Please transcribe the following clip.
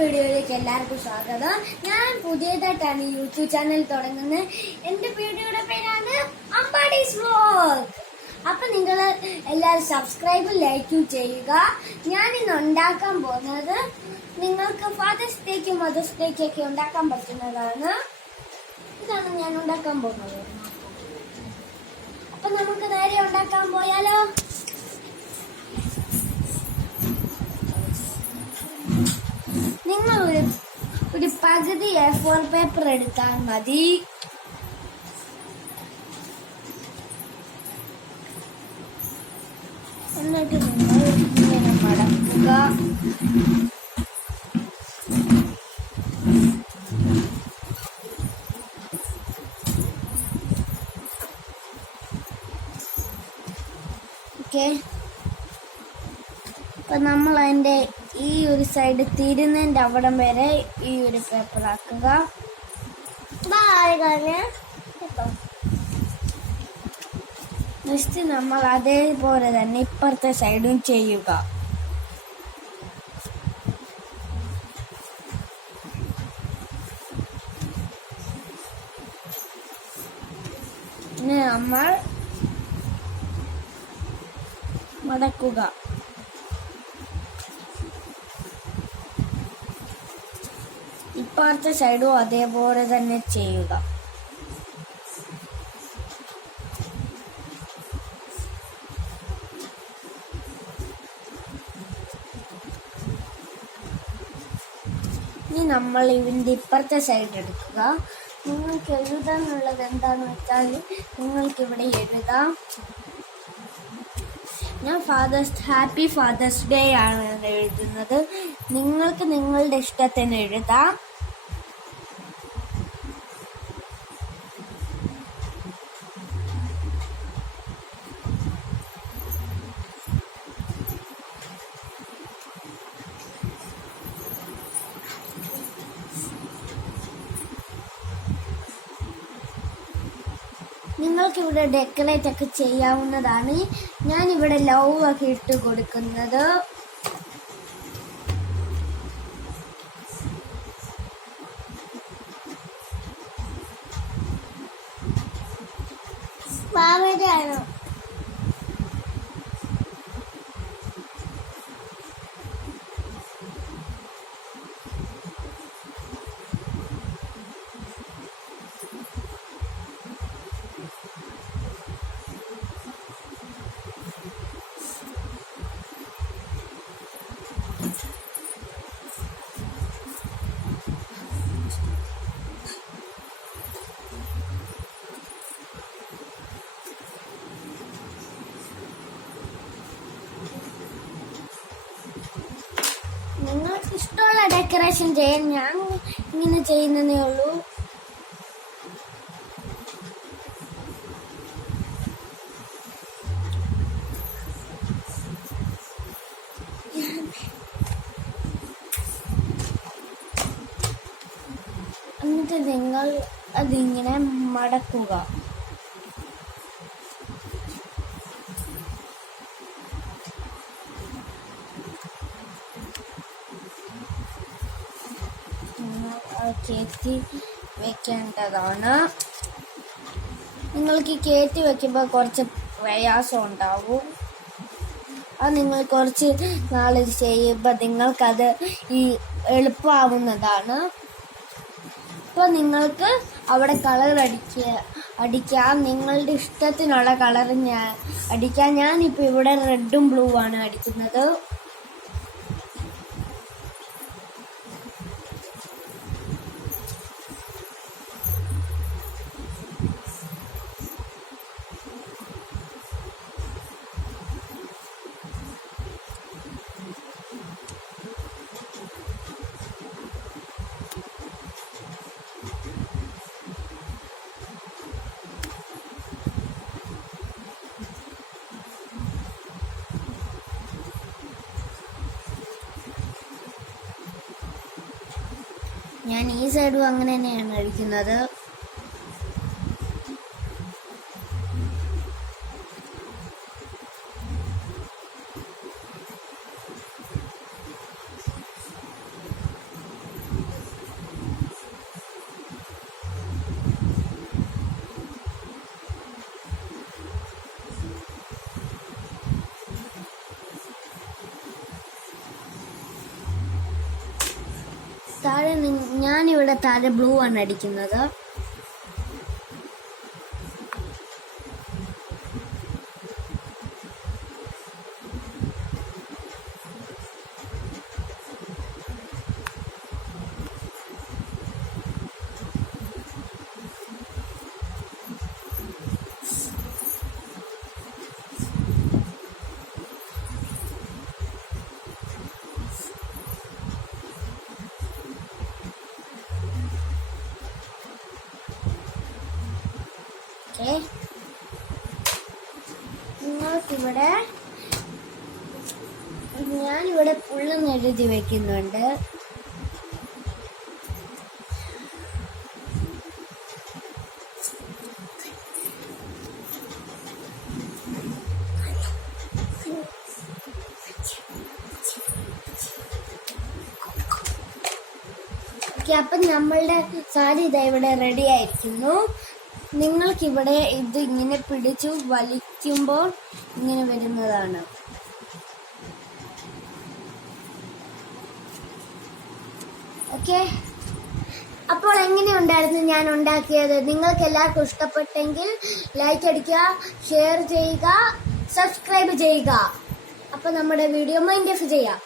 വീഡിയോയിലേക്ക് എല്ലാവർക്കും സ്വാഗതം. ഞാൻ പുതിയതായിട്ടാണ് യൂട്യൂബ് ചാനൽ തുടങ്ങുന്നത്. എന്റെ വീഡിയോയുടെ പേരാണ് അമ്പാടീസ് വ്ലോഗ്. അപ്പൊ നിങ്ങൾ എല്ലാവരും സബ്സ്ക്രൈബും ലൈക്കും ചെയ്യുക. ഞാൻ ഇന്ന് ഉണ്ടാക്കാൻ പോകുന്നത് നിങ്ങൾക്ക് ഫാദേഴ്സ് ഡേക്കും മദേഴ്സ് ഡേക്കൊക്കെ ഉണ്ടാക്കാൻ പറ്റുന്നതാണ്. ഇതാണ് ഞാൻ ഉണ്ടാക്കാൻ പോകുന്നത്. അപ്പൊ നമുക്ക് നേരെ ഉണ്ടാക്കാൻ പോയാലോ? നിങ്ങൾ ഒരു പകുതി A4 പേപ്പർ എടുത്താൽ മതി. എന്നിട്ട് നിങ്ങൾ ഇങ്ങനെ മടക്കുക. ഓക്കെ, അപ്പൊ നമ്മൾ അതിന്റെ ഈ ഒരു സൈഡ് തീരുന്നതിന്റെ അവിടം വരെ ഈ ഒരു പേപ്പർ ആക്കുക. നെക്സ്റ്റ് നമ്മൾ അതേപോലെ തന്നെ ഇപ്പുറത്തെ സൈഡും ചെയ്യുക. ഇനി നമ്മൾ മടക്കുക. ഇപ്പുറത്തെ സൈഡും അതേപോലെ തന്നെ ചെയ്യുക. ഇനി നമ്മൾ ഇതിന്റെ ഇപ്പുറത്തെ സൈഡ് എടുക്കുക. നിങ്ങൾക്ക് എഴുതാനുള്ളത് എന്താന്ന് വെച്ചാൽ നിങ്ങൾക്ക് ഇവിടെ എഴുതാം. ഞാൻ ഹാപ്പി ഫാദേഴ്സ് ഡേ ആണ് എഴുതുന്നത്. നിങ്ങൾക്ക് നിങ്ങളുടെ ഇഷ്ടത്തിന് എഴുതാം. നിങ്ങൾക്ക് ഇവിടെ ഡെക്കറേറ്റ് ഒക്കെ ചെയ്യാവുന്നതാണ്. ഞാൻ ഇവിടെ ലവ് ഒക്കെ ഇട്ട് കൊടുക്കുന്നത്. പാവയാണോ? നിങ്ങൾക്ക് ഇഷ്ടമുള്ള ഡെക്കറേഷൻ ചെയ്യാൻ ഞാൻ ഇങ്ങനെ ചെയ്യുന്നതേ ഉള്ളൂ. എന്നിട്ട് നിങ്ങൾ അതിങ്ങനെ മടക്കുക. കയറ്റി വെക്കേണ്ടതാണ്. നിങ്ങൾക്ക് കയറ്റി വെക്കുമ്പോൾ കുറച്ച് പ്രയാസം ഉണ്ടാവും. അത് നിങ്ങൾ കുറച്ച് നാൾ ചെയ്യുമ്പോൾ നിങ്ങൾക്കത് എളുപ്പമാവുന്നതാണ്. ഇപ്പോൾ നിങ്ങൾക്ക് അവിടെ കളർ അടിക്കാം. നിങ്ങളുടെ ഇഷ്ടത്തിനുള്ള കളർ അടിക്കാം. ഞാനിപ്പോൾ ഇവിടെ റെഡും ബ്ലൂ ആണ് അടിക്കുന്നത്. ഞാൻ ഈ സൈഡും അങ്ങനെ തന്നെയാണ് അടിക്കുന്നത്. ഞാനിവിടെ താഴെ ബ്ലൂ ആണ് അടിക്കുന്നത്. നിങ്ങൾക്കിവിടെ ഞാനിവിടെ ഫുള്ളെന്ന് എഴുതി വെക്കുന്നുണ്ട്. അപ്പം നമ്മളുടെ സാരി ഇതാ ഇവിടെ റെഡി ആയിരിക്കുന്നു. നിങ്ങൾക്കിവിടെ ഇത് ഇങ്ങനെ പിടിച്ചു വലിക്കുമ്പോൾ ഇങ്ങനെ വരുന്നതാണ്. ഓക്കെ, അപ്പോൾ എങ്ങനെയുണ്ടായിരുന്നു ഞാൻ ഉണ്ടാക്കിയത്? നിങ്ങൾക്ക് എല്ലാവർക്കും ഇഷ്ടപ്പെട്ടെങ്കിൽ ലൈക്ക് അടിക്കുക, ഷെയർ ചെയ്യുക, സബ്സ്ക്രൈബ് ചെയ്യുക. അപ്പൊ നമ്മുടെ വീഡിയോ മൈൻഡ് ഓഫ് ചെയ്യാം.